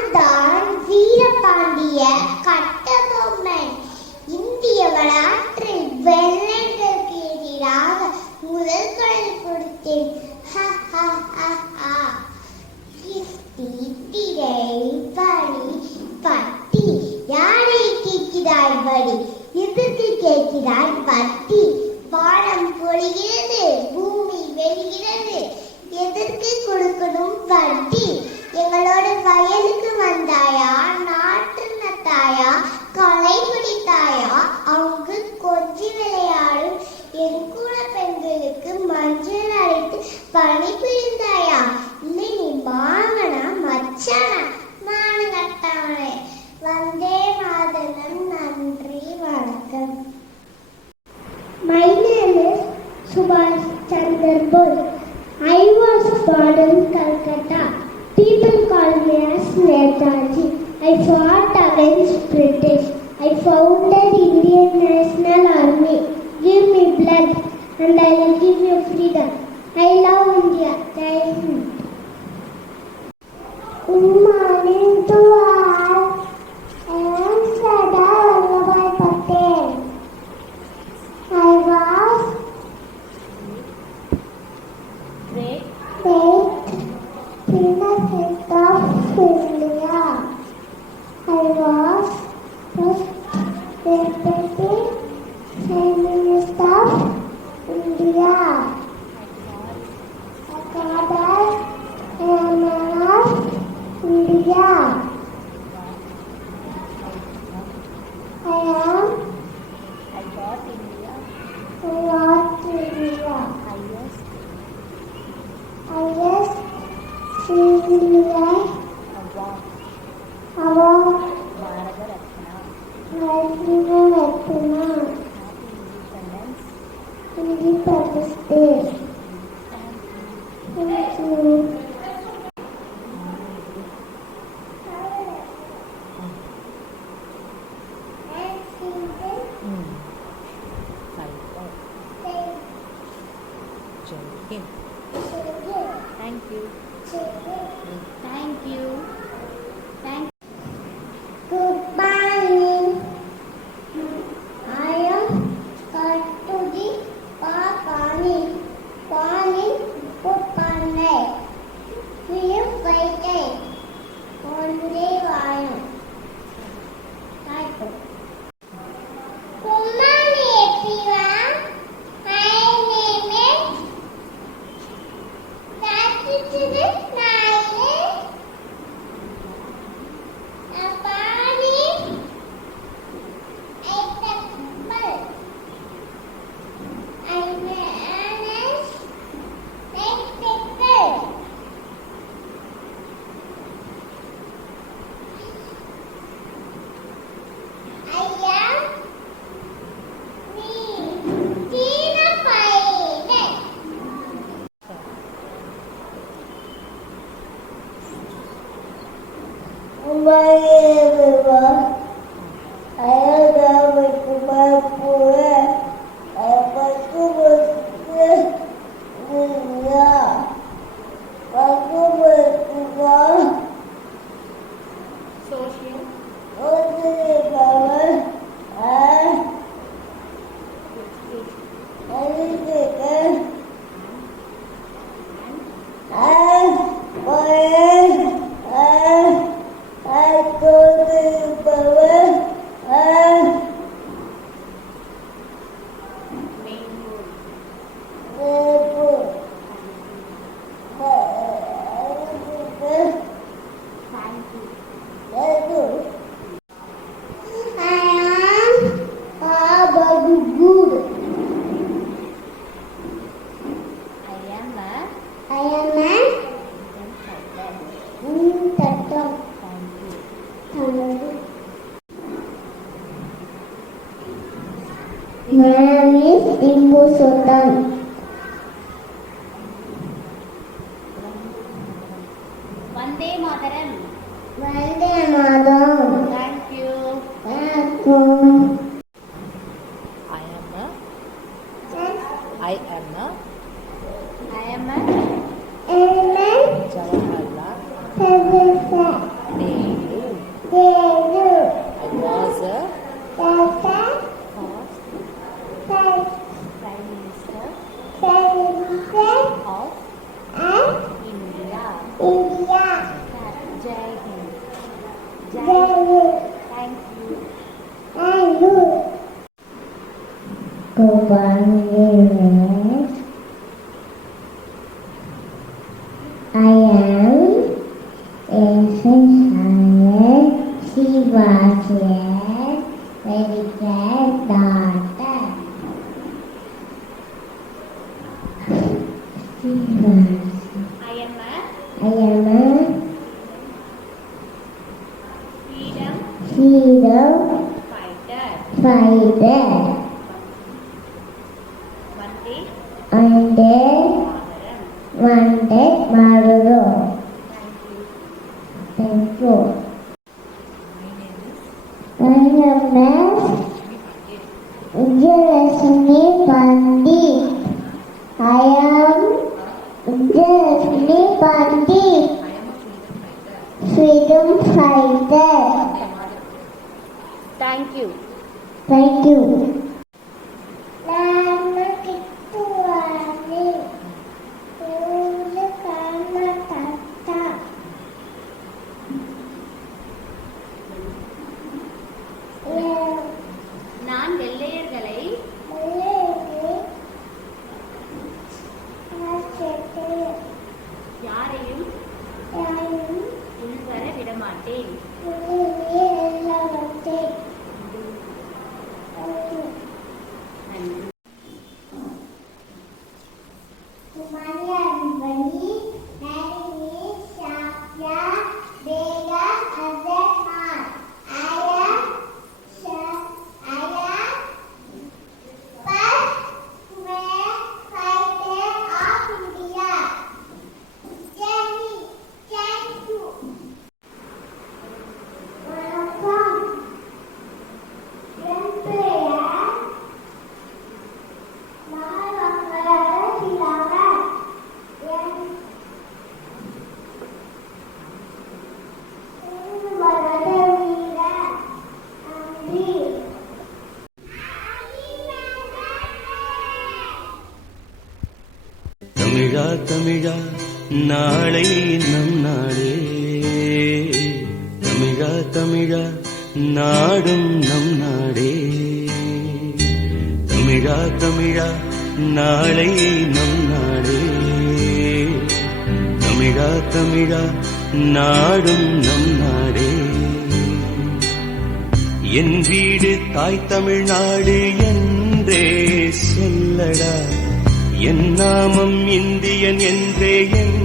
நான் தான் வீரபாண்டிய கட்டபொம்மன். இந்திய வரலாற்றில் வெள்ளையர்களுக்கு எதிராக முதல் குரல் கொடுத்தேன். பட்டி யாரை கேட்கிறாய் வடி, எதற்கு கேட்கிறாய் பட்டி? வானம் பொழிகிறது, பூமி வெறுகிறது, எதற்கு கொடுக்கணும் வட்டி? எங்களோட வயலுக்கு வந்தாயா, நாட்டு நட்டாயா, களை பிடித்தாயா, அங்கு கொஞ்சி விளையாடும் என் கூட பெண்களுக்கு மஞ்சள் அரைத்து பணி புரிந்தாயா? இல்லை நீ மாமனா மச்சானா? மானகட்டானே. வந்தே மாதரம். நன்றி, வணக்கம். My name is Subhash Chandra Bose. I was born in Calcutta. People call me as Netaji. I fought against British. I founded Indian National Army. Give me blood and I will give you freedom. I love India. Thank you. Good morning to all. I am Sardar Vallabhbhai Patel. I was great President of India. I was first Deputy Prime Minister of India. I got as Chairman of India. I got India. Highest civilian award. Bharat Ratna. Independence Day. Thank you. Thank you. Thank you. Thank you. Good morning. I am Kartuji Papani. Pani Pupane. We are fighting. Only one. Thank you. Good morning, everyone. My name is My name is Imbu Sultan. Vande Mataram. Vande Mataram. Thank you. Thank you. I am a Amen. Jawaharlal Nehru. I was a first Prime Minister of India. Jai Hind. Jai Hind. Thank you. Good morning. I am Shivaji, very glad daughter. I am a freedom fighter. fighter. Vande One day, Mataram. Maruro. Thank you. Thank you. My name is Vijayalakshmi Pandit. I am Vijayalakshmi Pandit, freedom fighter. Thank you. Thank you. Lama Kituani, Ulu Kama Tata. நான் வெள்ளையர்களை யாரையும் உள்வர விடமாட்டேன். நன்றி. தமிழா தமிழா நாளை நம் நாடே, தமிழா தமிழா நாடும் நம் நாடே, தமிழா தமிழா நாளை நம் நாடே, தமிழா தமிழா நாடும் நம் நாடே. என் வீடு தாய் தமிழ்நாடு என்றே சொல்லடா, என் நாமம் இந்தியன் என்றே என்